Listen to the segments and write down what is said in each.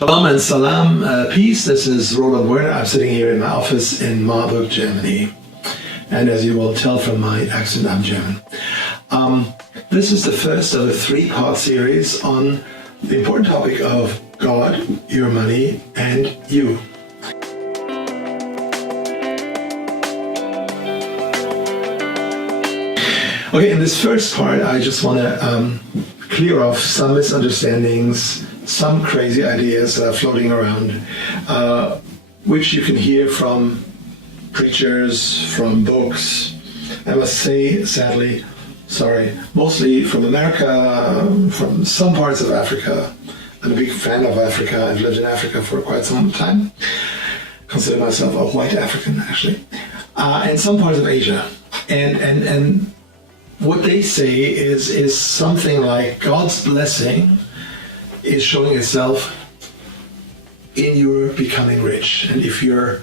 Shalom and salam, peace. This is Roland. I'm sitting here in my office in Marburg, Germany. And as you will tell from my accent, I'm German. This is the first of a three-part series on the important topic of God, your money, and you. Okay, in this first part, I just want to clear off some misunderstandings, some crazy ideas that are floating around, which you can hear from preachers, from books. I must say, sadly, mostly from America, from some parts of Africa. I'm a big fan of Africa. I've lived in Africa for quite some time. Consider myself a white African, actually. And some parts of Asia. And what they say is something like God's blessing is showing itself in your becoming rich. And if you're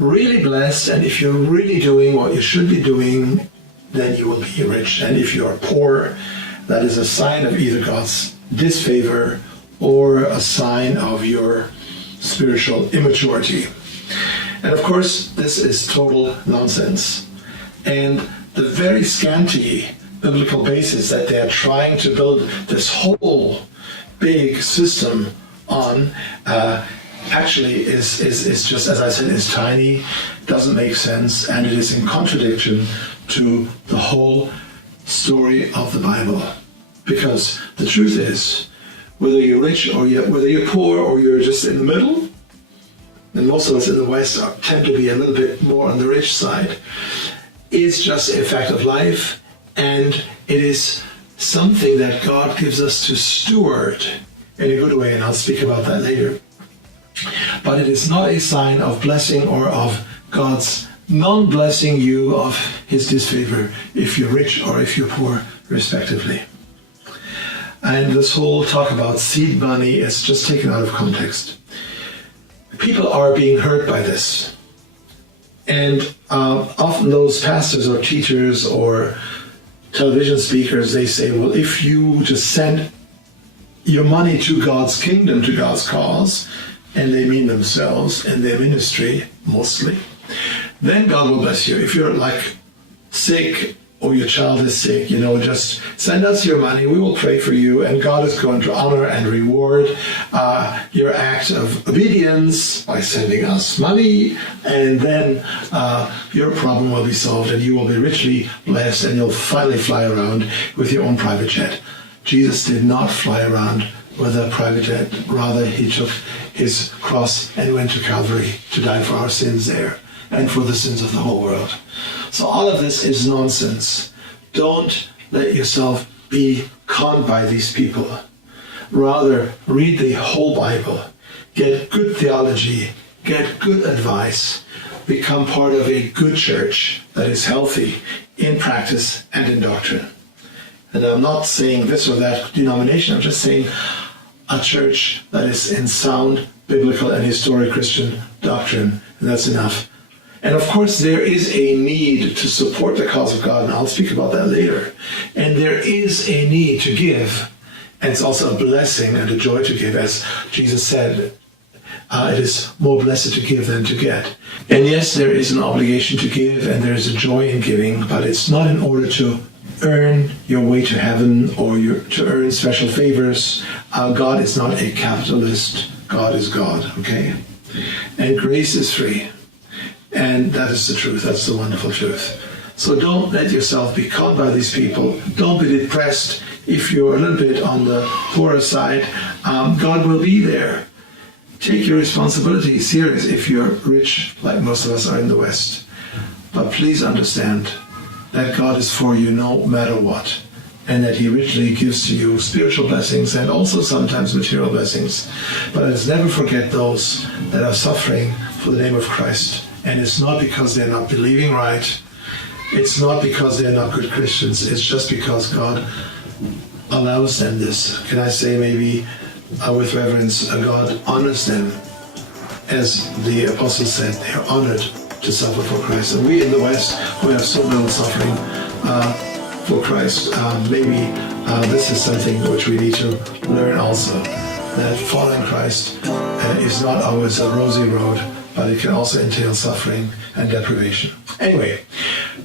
really blessed and if you're really doing what you should be doing, then you will be rich. And if you're poor, that is a sign of either God's disfavor or a sign of your spiritual immaturity. And of course, this is total nonsense. And the very scanty biblical basis that they are trying to build this whole big system on actually is just, as I said, is tiny, doesn't make sense, and it is in contradiction to the whole story of the Bible. Because the truth is, whether you're rich or whether you're poor or you're just in the middle, and most of us in the West tend to be a little bit more on the rich side, is just a fact of life, and it is something that God gives us to steward in a good way, and I'll speak about that later. But it is not a sign of blessing or of God's non-blessing you of his disfavor if you're rich or if you're poor, respectively. And this whole talk about seed money is just taken out of context. People are being hurt by this. And often those pastors or teachers or television speakers, they say, well, if you just send your money to God's kingdom, to God's cause, and they mean themselves and their ministry mostly, then God will bless you. If you're like sick or your child is sick, just send us your money, we will pray for you, and God is going to honor and reward your act of obedience by sending us money, and then your problem will be solved and you will be richly blessed and you'll finally fly around with your own private jet. Jesus did not fly around with a private jet, rather he took his cross and went to Calvary to die for our sins there and for the sins of the whole world. So all of this is nonsense. Don't let yourself be conned by these people. Rather, read the whole Bible. Get good theology. Get good advice. Become part of a good church that is healthy in practice and in doctrine. And I'm not saying this or that denomination. I'm just saying a church that is in sound biblical and historic Christian doctrine. And that's enough. And of course, there is a need to support the cause of God, and I'll speak about that later. And there is a need to give, and it's also a blessing and a joy to give. As Jesus said, it is more blessed to give than to get. And yes, there is an obligation to give, and there is a joy in giving, but it's not in order to earn your way to heaven or to earn special favors. God is not a capitalist. God is God, okay? And grace is free. And that is the truth. That's the wonderful truth. So don't let yourself be caught by these people. Don't be depressed if you're a little bit on the poorer side. God will be there. Take your responsibility serious if you're rich, like most of us are in the West. But please understand that God is for you no matter what, and that he richly gives to you spiritual blessings and also sometimes material blessings. But let us never forget those that are suffering for the name of Christ. And it's not because they're not believing right. It's not because they're not good Christians. It's just because God allows them this. Can I say maybe with reverence, God honors them. As the apostle said, they are honored to suffer for Christ. And we in the West, who have so little suffering for Christ, maybe this is something which we need to learn also. That following Christ is not always a rosy road, but it can also entail suffering and deprivation. Anyway,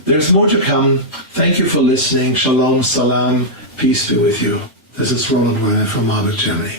there's more to come. Thank you for listening. Shalom, salam, peace be with you. This is Roland from Marburg, Germany.